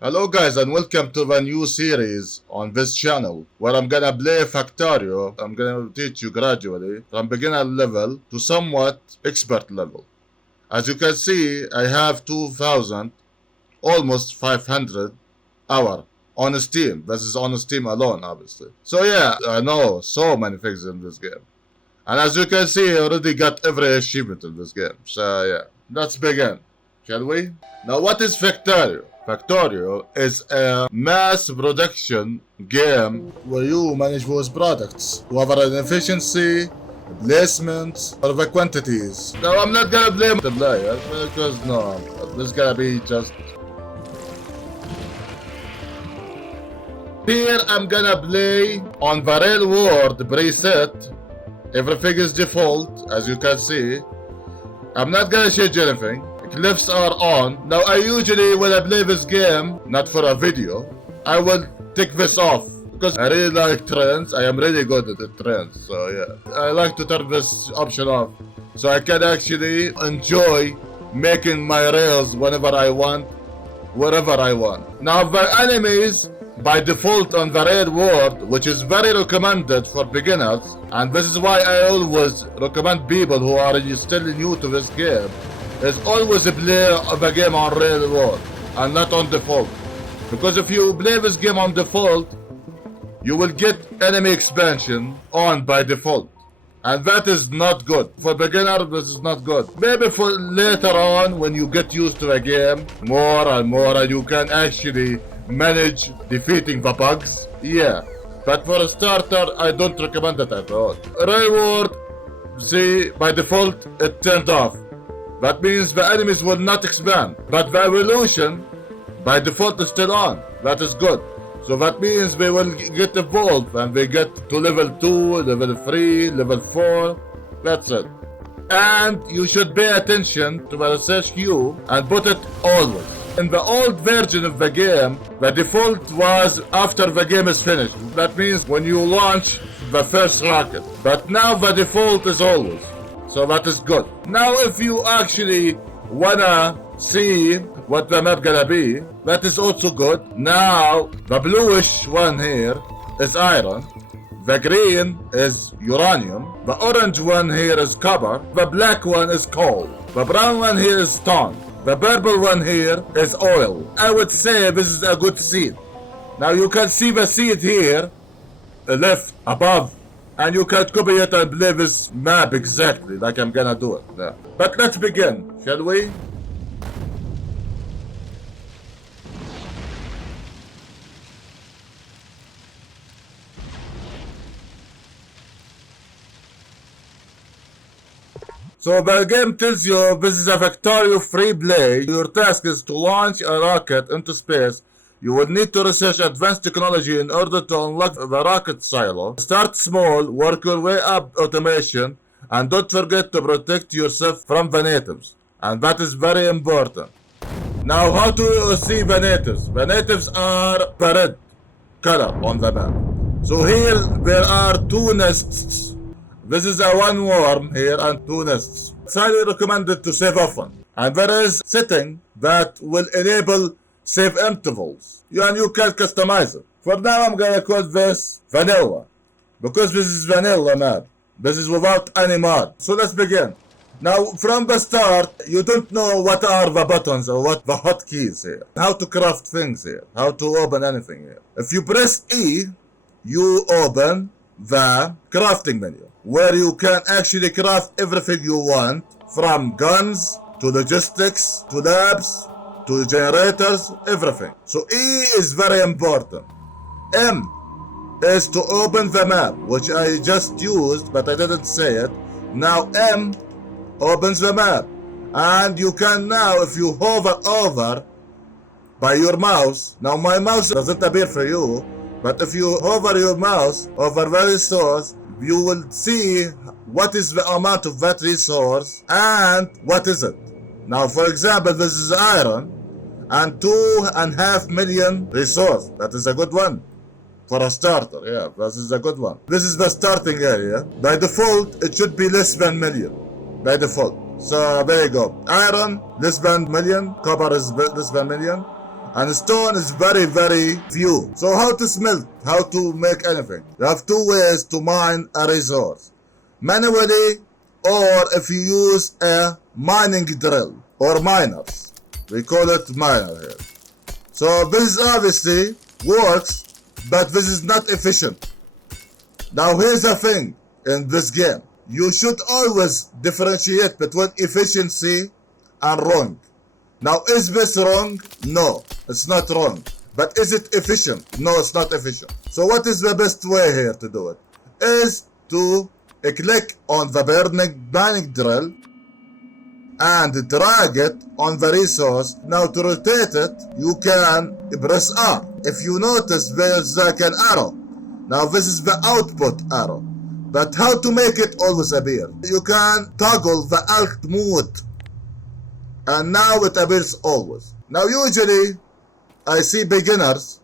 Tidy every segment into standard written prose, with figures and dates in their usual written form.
Hello guys and welcome to the new series on this channel where I'm gonna play Factorio. I'm gonna teach you gradually from beginner level to somewhat expert level. As you can see, I have 2000, almost 500 hour on Steam. This is on Steam alone, obviously. So yeah, I know so many things in this game. And as you can see, I already got every achievement in this game. So yeah, let's begin, shall we? Now what is Factorio? Factorio is a mass production game where you manage those products, whether in efficiency, placement, or the quantities. Now I'm not gonna blame the player because no, this is gonna be just... Here I'm gonna play on the real world preset. Everything is default, as you can see. I'm not gonna change anything. Clips are on. Now I usually, when I play this game, not for a video, I will take this off. Because I really like trends. I am really good at the trends. So yeah, I like to turn this option off. So I can actually enjoy making my rails whenever I want, wherever I want. Now the enemies, by default on the real world, which is very recommended for beginners, and this is why I always recommend people who are still new to this game, is always play the game on real world and not on default. Because if you play this game on default, you will get enemy expansion on by default. And that is not good. For beginner, this is not good. Maybe for later on, when you get used to the game more and more, and you can actually manage defeating the bugs, yeah. But for a starter, I don't recommend it at all. Reward, see, by default, it turned off. That means the enemies will not expand. But the evolution, by default, is still on. That is good. So that means they will get evolved and they get to level 2, level 3, level 4. That's it. And you should pay attention to the research queue and put it always. In the old version of the game, the default was after the game is finished. That means when you launch the first rocket. But now the default is always. So that is good. Now if you actually wanna see what the map gonna be, that is also good. Now the bluish one here is iron. The green is uranium. The orange one here is copper. The black one is coal. The brown one here is stone. The purple one here is oil. I would say this is a good seed. Now you can see the seed here, left, above, and you can copy it and play this map exactly like I'm gonna do it. Yeah. But let's begin, shall we? So the game tells you this is a Factorio free play. Your task is to launch a rocket into space. You will need to research advanced technology in order to unlock the rocket silo. Start small, work your way up automation, and don't forget to protect yourself from the natives. And that is very important. Now how to see the natives? The natives are red color on the map. So here there are 2 nests. This is a 1 worm here and 2 nests. It's highly recommended to save often. And there is setting that will enable save intervals. And you can customize it. For now I'm gonna call this vanilla. Because this is vanilla map. This is without any mod. So let's begin. Now from the start, you don't know what are the buttons or what the hotkeys here. How to craft things here. How to open anything here. If you press E, you open the crafting menu, where you can actually craft everything you want, from guns to logistics to labs to generators, everything. So E is very important. M is to open the map, which I just used but I didn't say it. Now M opens the map, and you can now, if you hover over by your mouse, now my mouse doesn't appear for you, but if you hover your mouse over the resource, you will see what is the amount of that resource and what is it. Now for example, this is iron and 2.5 million resource. That is a good one for a starter. Yeah, this is a good one. This is the starting area. By default, it should be less than million. By default. So there you go. Iron, less than million. Copper is less than million. And stone is very few. So how to smelt? How to make anything? You have two ways to mine a resource. Manually, or if you use a mining drill or miners. We call it miner here. So this obviously works, but this is not efficient. Now here's the thing in this game. You should always differentiate between efficiency and wrong. Now is this wrong? No, it's not wrong. But is it efficient? No, it's not efficient. So what is the best way here to do it? Is to click on the burning mining drill and drag it on the resource. Now to rotate it, you can press R. If you notice, there's like an arrow. Now this is the output arrow. But how to make it always appear? You can toggle the alt mode. And now it appears always. Now usually, I see beginners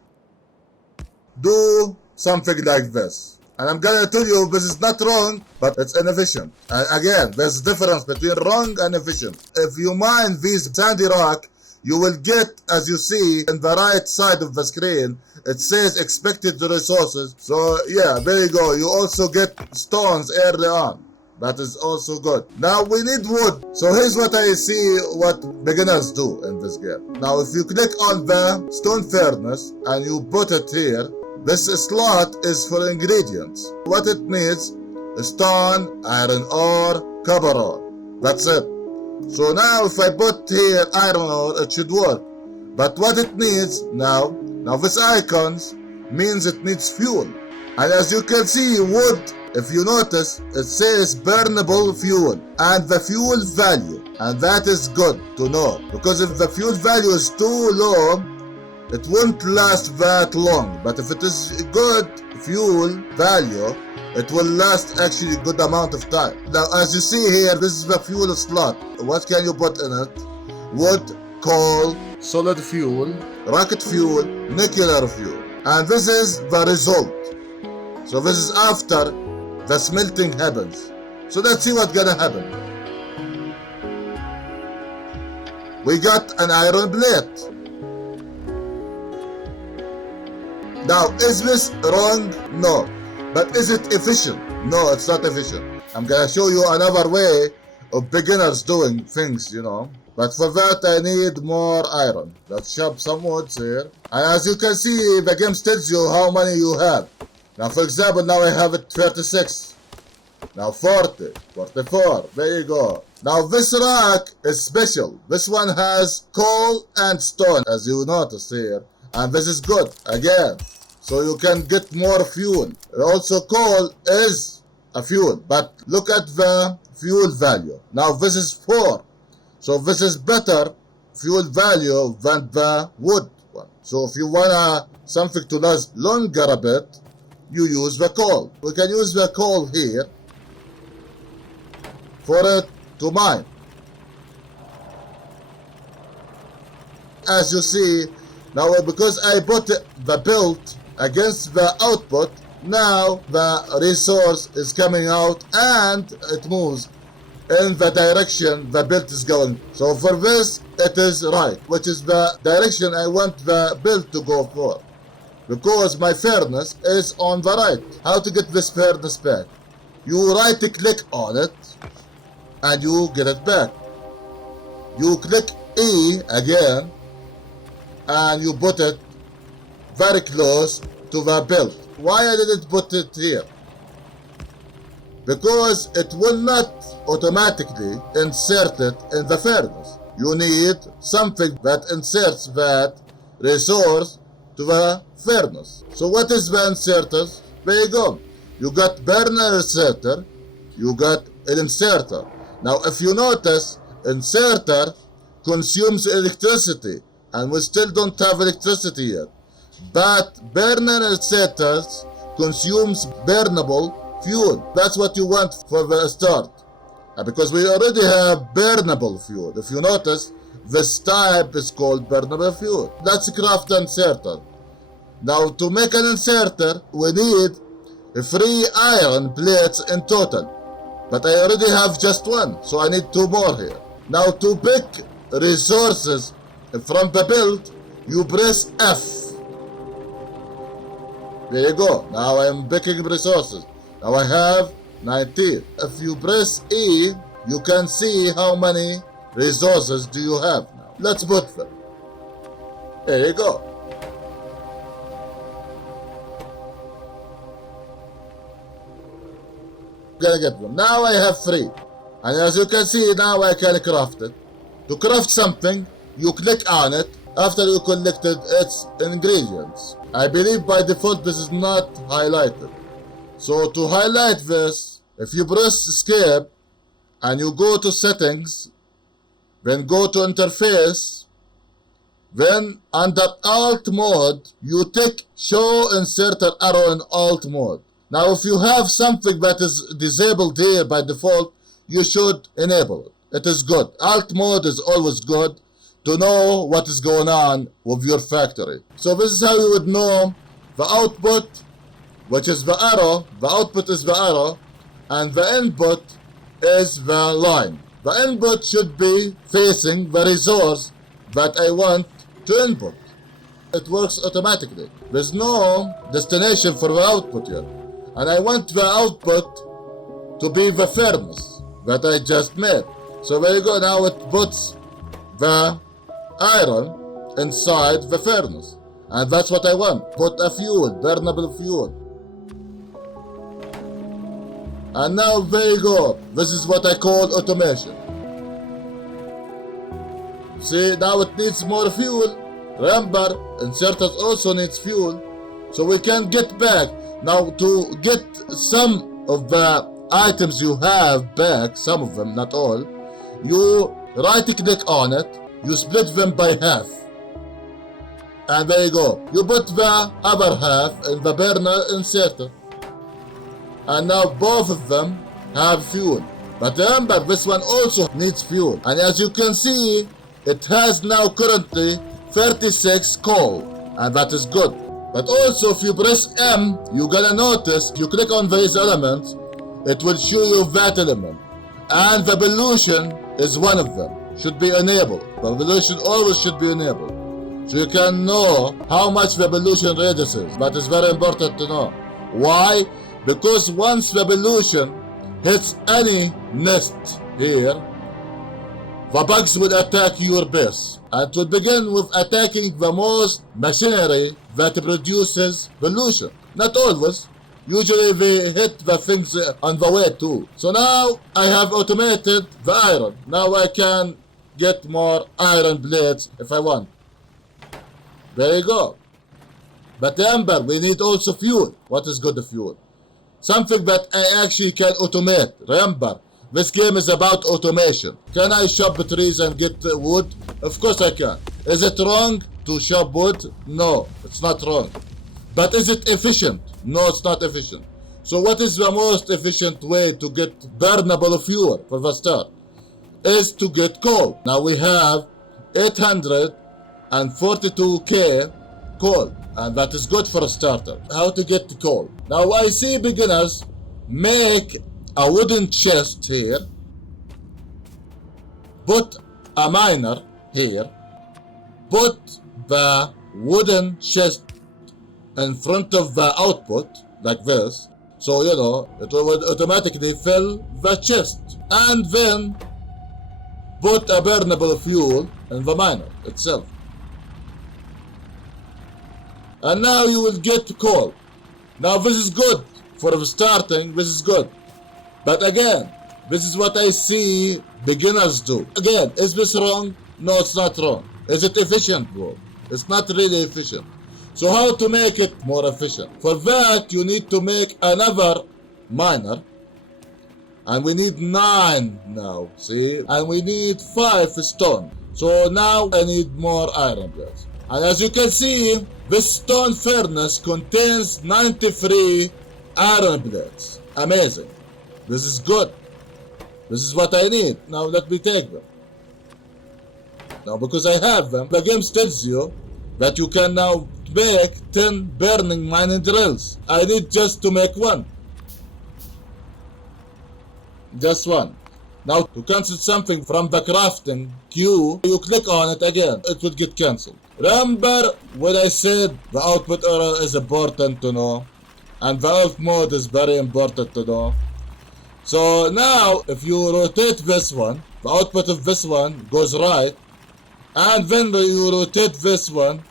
do something like this. And I'm gonna tell you this is not wrong, but it's inefficient. And again, there's a difference between wrong and efficient. If you mine these sandy rock, you will get, as you see in the right side of the screen, it says expected resources. So yeah, there you go. You also get stones early on. That is also good. Now we need wood. So here's what I see what beginners do in this game. Now if you click on the stone furnace and you put it here, this slot is for ingredients. What it needs is stone, iron ore, copper ore. That's it. So now if I put here iron ore, it should work. But what it needs now this icons means it needs fuel. And as you can see, wood, if you notice, it says burnable fuel and the fuel value. And that is good to know, because if the fuel value is too low, it won't last that long. But if it is good fuel value, it will last actually a good amount of time. Now as you see here, this is the fuel slot. What can you put in it? Wood, coal, solid fuel, rocket fuel, nuclear fuel. And this is the result. So this is after the smelting happens. So let's see what's gonna happen. We got an iron plate. Now, is this wrong? No. But is it efficient? No, it's not efficient. I'm gonna show you another way of beginners doing things, you know. But for that, I need more iron. Let's chop some woods here. And as you can see, the game tells you how many you have. Now, for example, now I have it 36. Now 40, 44, there you go. Now this rock is special. This one has coal and stone, as you notice here. And this is good, again. So you can get more fuel. Also coal is a fuel, but look at the fuel value. Now this is 4. So this is better fuel value than the wood one. So if you wanna something to last longer a bit, you use the coal. We can use the coal here for it to mine. As you see, now because I put the build against the output, now the resource is coming out and it moves in the direction the build is going. So for this, it is right, which is the direction I want the build to go for. Because my furnace is on the right. How to get this furnace back? You right click on it and you get it back. You click E again and you put it very close to the build. Why I didn't put it here? Because it will not automatically insert it in the furnace. You need something that inserts that resource to the furnace. So what is the inserters? There you go. You got burner inserter, you got an inserter. Now if you notice, inserter consumes electricity and we still don't have electricity yet. But burner inserters consumes burnable fuel. That's what you want for the start. Because we already have burnable fuel. If you notice, this type is called burnable fuel. That's craft inserter. Now to make an inserter, we need 3 iron plates in total. But I already have just 1, so I need 2 more here. Now to pick resources from the build, you press F. There you go. Now I'm picking resources. Now I have 19. If you press E, you can see how many resources do you have now. Let's put them. There you go. Gonna get them. Now I have 3. And as you can see, now I can craft it. To craft something, you click on it after you collected its ingredients. I believe by default this is not highlighted. So to highlight this, if you press escape and you go to settings, then go to interface, then under alt mode, you tick show inserted arrow in alt mode. Now if you have something that is disabled here by default, you should enable it. It is good. Alt mode is always good to know what is going on with your factory. So this is how you would know the output, which is the arrow, the output is the arrow, and the input is the line. The input should be facing the resource that I want to input. It works automatically. There's no destination for the output here. And I want the output to be the furnace that I just made. So there you go, now it puts the iron inside the furnace. And that's what I want. Put a fuel, burnable fuel. And now there you go. This is what I call automation. See, now it needs more fuel. Remember, inserters also needs fuel. So we can get back. Now to get some of the items you have back, some of them, not all, you right click on it, you split them by half. And there you go. You put the other half in the burner inserter. And now both of them have fuel. But remember, this one also needs fuel. And as you can see, it has now currently 36 coal. And that is good. But also if you press M, you're gonna notice, you click on these elements, it will show you that element. And the pollution is one of them. Should be enabled. The pollution always should be enabled. So you can know how much the pollution radius is. That is very important to know. Why? Because once the pollution hits any nest here, the bugs will attack your base. And to begin with attacking the most machinery that produces pollution. Not always. Usually they hit the things on the way too. So now I have automated the iron. Now I can get more iron blades if I want. There you go. But remember, we need also fuel. What is good fuel? Something that I actually can automate. Remember, this game is about automation. Can I chop trees and get wood? Of course I can. Is it wrong to chop wood? No, it's not wrong. But is it efficient? No, it's not efficient. So what is the most efficient way to get burnable fuel for the start? Is to get coal. Now we have 842k coal. And that is good for a starter. How to get the coal? Now I see beginners make a wooden chest here, put a miner here, put the wooden chest in front of the output like this, so you know it will automatically fill the chest, and then put a burnable fuel in the miner itself. And now you will get coal. Now this is good for starting, this is good. But again, this is what I see beginners do. Again, is this wrong? No, it's not wrong. Is it efficient, bro? It's not really efficient. So how to make it more efficient? For that, you need to make another miner. And we need 9 now, see? And we need 5 stone. So now I need more iron blades. And as you can see, this stone furnace contains 93 iron blades. Amazing. This is good. This is what I need. Now let me take them. Now because I have them, the game tells you that you can now make 10 burning mining drills. I need just to make one. Just one. Now to cancel something from the crafting queue, you click on it again, it will get cancelled. Remember when I said the output error is important to know? And the off mode is very important to know. So now if you rotate this one, the output of this one goes right, and then you rotate this one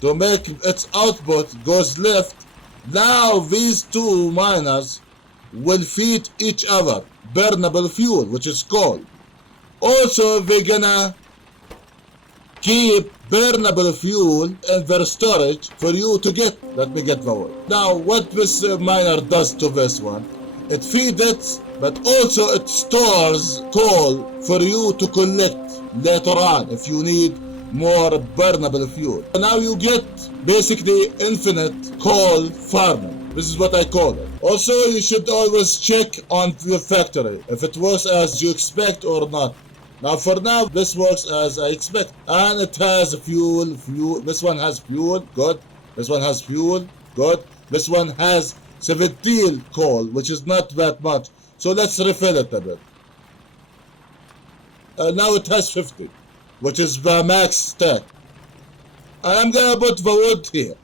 to make its output goes left. Now these two miners will feed each other burnable fuel, which is coal. Also they're gonna keep burnable fuel in their storage for you to get. Let me get the word. Now what this miner does to this one, it feeds it, but also it stores coal for you to collect later on if you need more burnable fuel. Now you get basically infinite coal farming. This is what I call it. Also, you should always check on your factory if it works as you expect or not. Now for now, this works as I expect. And it has fuel. This one has fuel, good. This one has fuel, good. This one has 17 coal, which is not that much. So let's refill it a bit. Now it has 50, which is the max stat. And I'm gonna put the wood here.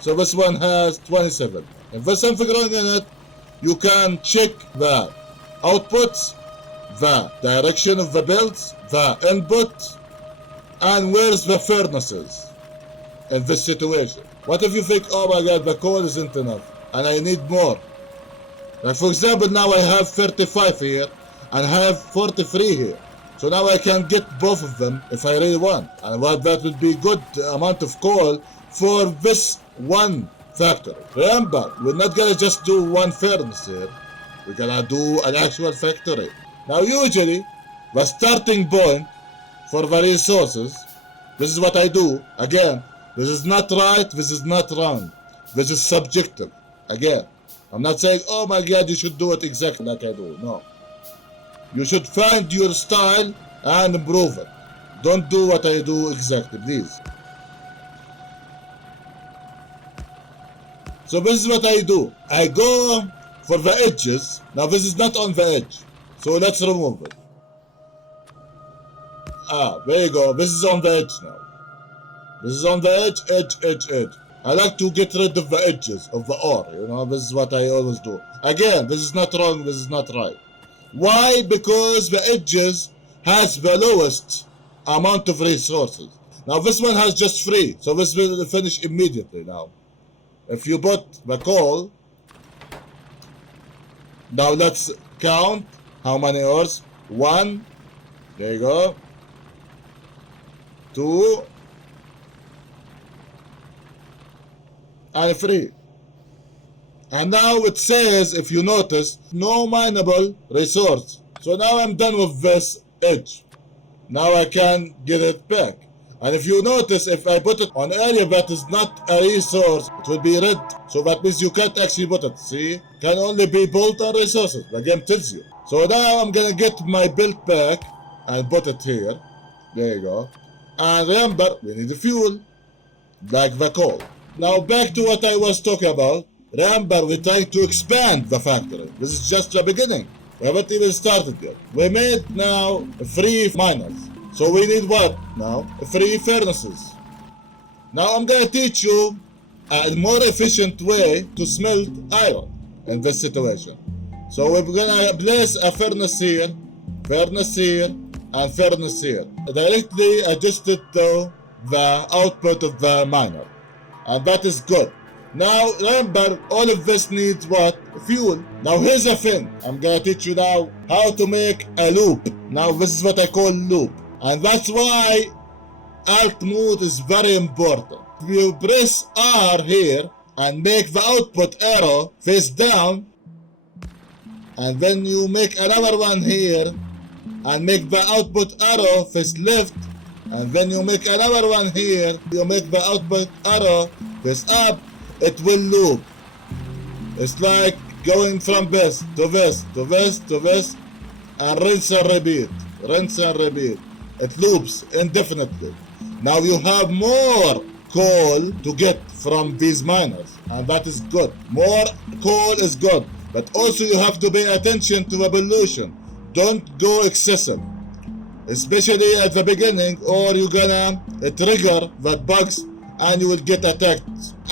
So this one has 27. If there's something wrong in it, you can check the outputs, the direction of the builds, the input, and where's the furnaces in this situation. What if you think, oh my god, the coal isn't enough and I need more? Like for example, now I have 35 here and I have 43 here. So now I can get both of them if I really want. And what that would be good amount of coal for this one factory. Remember, we're not gonna just do one furnace here. We're gonna do an actual factory. Now usually, the starting point for the resources, this is what I do. Again, this is not right, this is not wrong. This is subjective. Again, I'm not saying, oh my god, you should do it exactly like I do. No. You should find your style and improve it. Don't do what I do exactly, please. So this is what I do. I go for the edges. Now this is not on the edge. So let's remove it. There you go. This is on the edge now. This is on the edge. I like to get rid of the edges of the ore. You know, this is what I always do. Again, this is not wrong, this is not right. Why? Because the edges has the lowest amount of resources. Now this one has just 3, so this will finish immediately now. If you put the coal, now let's count how many ores. 1, there you go. 2, and 3. And now it says, if you notice, no mineable resource. So now I'm done with this edge. Now I can get it back. And if you notice, if I put it on area that is not a resource, it will be red. So that means you can't actually put it. See? Can only be built on resources. The game tells you. So now I'm gonna get my build back and put it here. There you go. And remember, we need the fuel, like the coal. Now back to what I was talking about. Remember, we're trying to expand the factory. This is just the beginning. We haven't even started yet. We made now 3 miners. So we need what now? 3 furnaces. Now I'm gonna teach you a more efficient way to smelt iron in this situation. So we're gonna place a furnace here, and furnace here. Directly adjusted to the output of the miner. And that is good. Now remember, all of this needs what? Fuel. Now here's a thing. I'm gonna teach you now how to make a loop. Now this is what I call loop. And that's why alt mode is very important. If you press R here and make the output arrow face down, and then you make another one here and make the output arrow face left, and then you make another one here, you make the output arrow face up, it will loop. It's like going from this to this to this to this, and rinse and repeat, rinse and repeat. It loops indefinitely. Now you have more coal to get from these miners, and that is good. More coal is good, but also you have to pay attention to the pollution. don't go excessive, especially at the beginning, or you're gonna trigger the bugs and you will get attacked.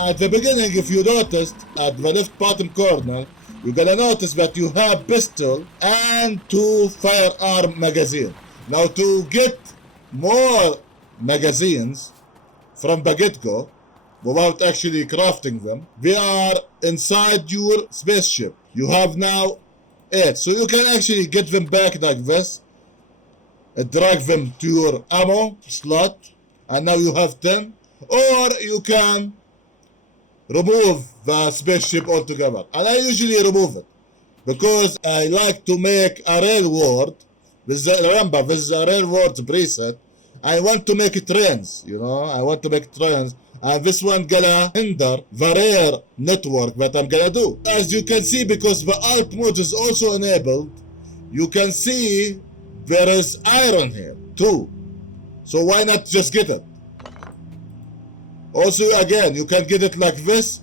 At the beginning, if you noticed at the left bottom corner, you're gonna notice that you have pistol and 2 firearm magazine. Now to get more magazines from the get-go without actually crafting them, they are inside your spaceship. You have now 8, so you can actually get them back like this, drag them to your ammo slot, and now you have 10. Or you can remove the spaceship altogether, and I usually remove it because I like to make a real world. Remember, this is a real world preset. I want to make trains, you know, I want to make trains, and this one gonna hinder the rare network that I'm gonna do. As you can see, because the alt mode is also enabled, you can see there is iron here too. So why not just get it? Also, again, you can get it like this,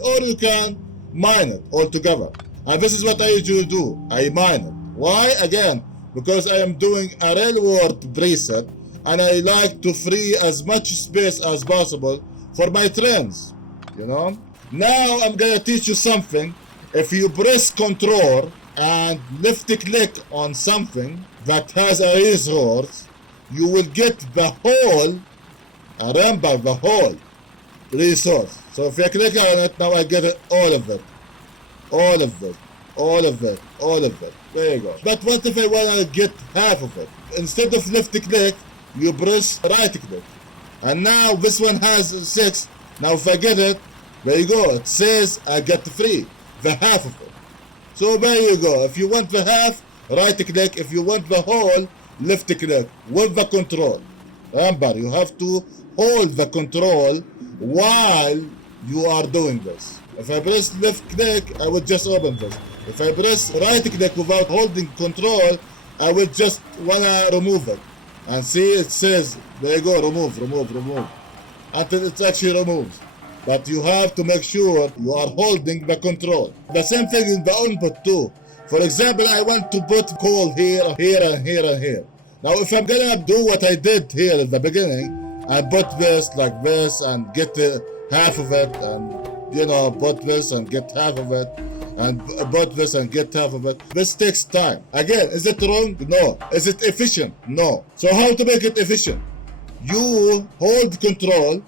or you can mine it all together. And this is what I usually do. I mine it. Why? Again, because I am doing a real world preset, and I like to free as much space as possible for my trains, you know? Now I'm gonna teach you something. If you press Control and left click on something that has a resource, you will get the whole, remember, the whole resource. So if I click on it, now I get it, all of it. All of it. All of it. All of it. There you go. But what if I want to get half of it? Instead of left click, you press right click. And now this one has 6. Now if I get it, there you go. It says I get free, the half of it. So there you go. If you want the half, right click. If you want the whole, left click with the control. Remember, you have to hold the control while you are doing this. If I press left click, I will just open this. If I press right click without holding control, I will just wanna remove it. And see, it says, there you go, remove, remove, remove. Until it's actually removed. But you have to make sure you are holding the control. The same thing in the input too. For example, I want to put coal here, here, and here, and here. Now, if I'm gonna do what I did here at the beginning, I put this like this and get half of it, and you know, put this and get half of it, and put this and get half of it. This takes time. Again, is it wrong? No. Is it efficient? No. So how to make it efficient? You hold control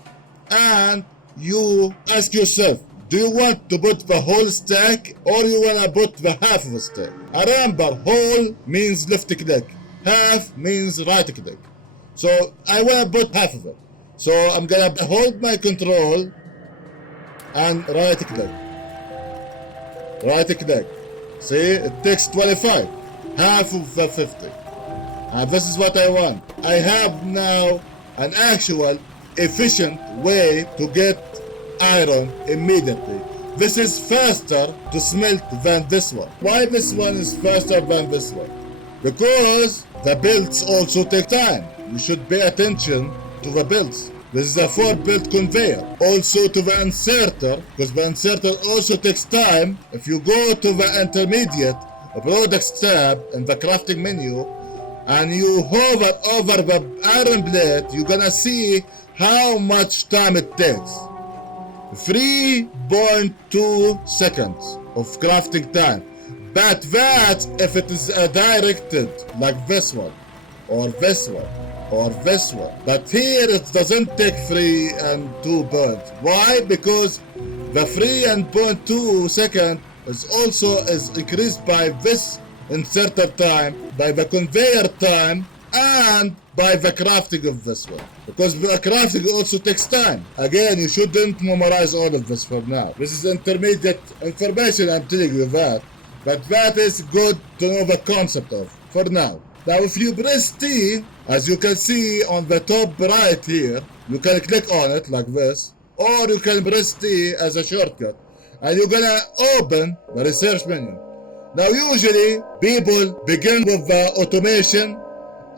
and you ask yourself, do you want to put the whole stack or you want to put the half of the stack? Remember, whole means left click, half means right click. So I want to put half of it. So I'm going to hold my control and right click. Right click. See, it takes 25, half of the 50. And this is what I want. I have now an actual efficient way to get iron immediately. This is faster to smelt than this one. Why this one is faster than this one? Because the builds also take time. You should pay attention to the builds. This is a 4-build conveyor. Also to the inserter, because the inserter also takes time. If you go to the intermediate products tab in the crafting menu and you hover over the iron plate, you're gonna see how much time it takes. 3.2 seconds of crafting time. But that if it is directed like this one, or this one, or this one. But here it doesn't take 3 and 2 points. Why? Because the 3 and 0.2 second is also increased by this inserter time, by the conveyor time, and by the crafting of this one. Because the crafting also takes time. Again, you shouldn't memorize all of this for now. This is intermediate information, I'm telling you that. But that is good to know the concept of, for now. Now if you press T, as you can see on the top right here, you can click on it like this, or you can press T as a shortcut, and you're gonna open the research menu. Now usually, people begin with the automation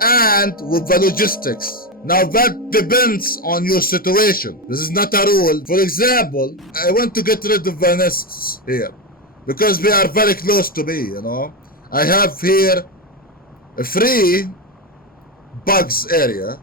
and with the logistics. Now that depends on your situation. This is not a rule. For example, I want to get rid of the nests here. because they are very close to me, you know. I have here a free bugs area,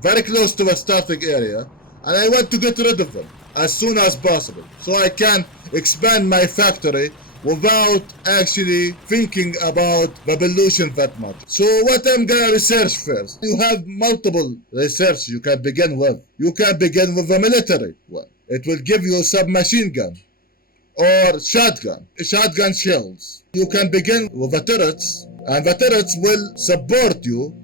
very close to a starting area, and I want to get rid of them as soon as possible, so I can expand my factory without actually thinking about the pollution that much. So what I'm gonna research first, you have multiple research you can begin with. You can begin with the military one. It will give you a submachine gun or shotgun shells. You can begin with the turrets, and the turrets will support you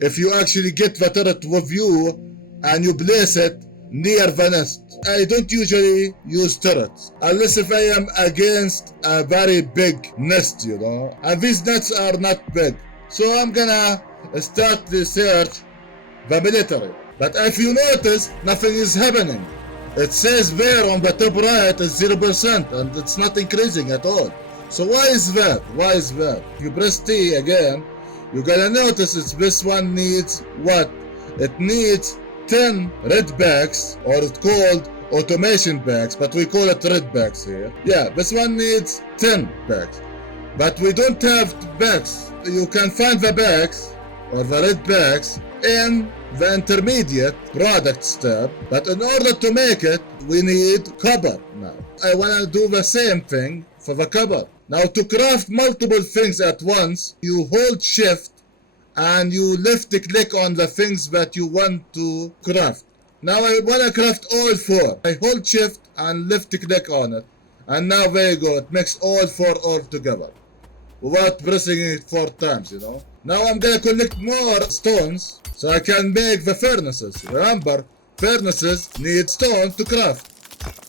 if you actually get the turret with you and you place it near the nest. I don't usually use turrets unless if I am against a very big nest, you know, and these nests are not big. So I'm gonna start research the military. But if you notice, nothing is happening. It says there on the top right is 0% and it's not increasing at all. So why is that? Why is that? If you press T again, you're gonna notice this one needs what? It needs 10 red bags, or it's called automation bags, but we call it red bags here. Yeah, this one needs 10 bags, but we don't have bags. You can find the bags or the red bags in the intermediate products tab, but in order to make it, we need copper now. I wanna do the same thing for the copper. Now to craft multiple things at once, you hold shift and you left click on the things that you want to craft. Now I want to craft all 4. I hold shift and left click on it, and now there you go, it makes all 4 all together without pressing it 4 times, you know. Now I'm gonna collect more stones so I can make the furnaces. Remember, furnaces need stone to craft.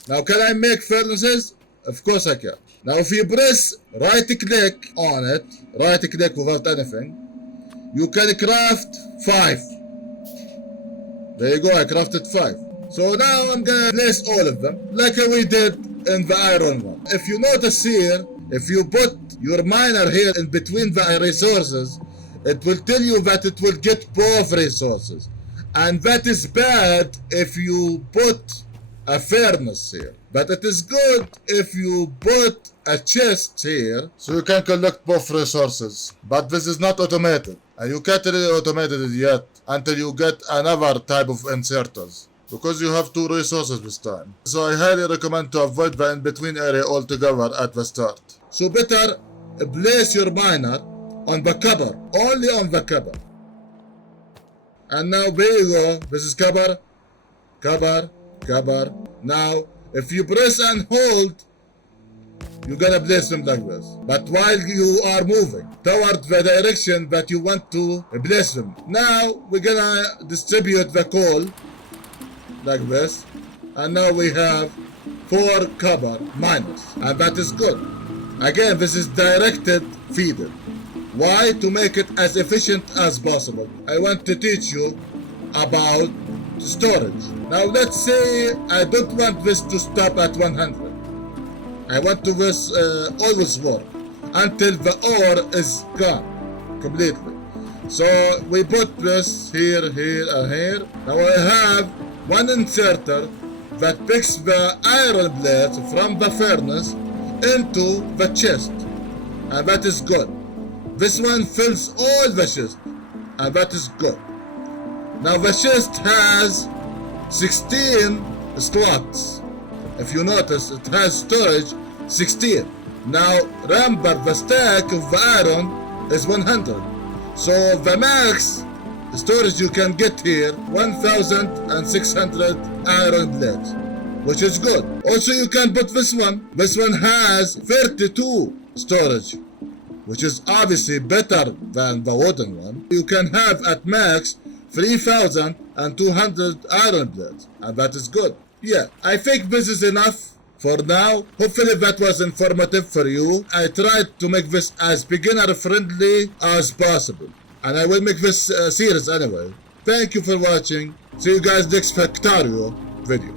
Now can I make furnaces? Of course I can. Now if you press right click on it, right click without anything, you can craft 5. There you go, I crafted 5. So now I'm gonna place all of them like we did in the iron one. If you notice here, if you put your miner here in between the resources, it will tell you that it will get both resources. And that is bad if you put a furnace here. But it is good if you put a chest here, so you can collect both resources. But this is not automated, and you can't really automate it yet until you get another type of inserters, because you have 2 resources this time. So I highly recommend to avoid the in-between area altogether at the start. So better place your miner on the copper, only on the copper. And now there you go, this is copper, copper, copper. Now if you press and hold, you're gonna place them like this. But while you are moving toward the direction that you want to place them. Now we're gonna distribute the coal like this. And now we have 4 copper miners. And that is good. Again, this is directed feeder. Why? To make it as efficient as possible. I want to teach you about storage. Now let's say I don't want this to stop at 100. I want to this always work until the ore is gone completely. So we put this here, here, and here. Now I have one inserter that picks the iron blades from the furnace into the chest, and that is good. This one fills all the chest, and that is good. Now the chest has 16 slots. If you notice, it has storage 16. Now remember, the stack of the iron is 100. So the max storage you can get here 1,600 iron blades, which is good. Also you can put this one. This one has 32 storage, which is obviously better than the wooden one. You can have at max 3,200 iron blades, and that is good. Yeah, I think this is enough for now. Hopefully that was informative for you. I tried to make this as beginner friendly as possible, and I will make this series anyway. Thank you for watching. See you guys next Factorio video.